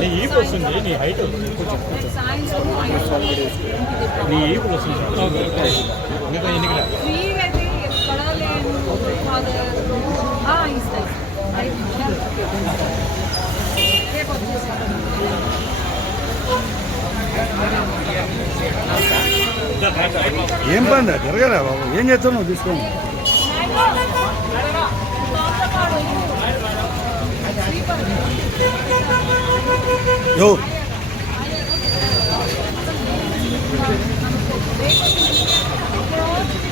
నీ ఈపు వస్తుంది నీ హైట్ సైన్స్ నీ ఈపు వస్తుంది ఏం పని జరగరా బాబు? ఏం చేస్తావు నువ్వు తీసుకోండి యో. రేపు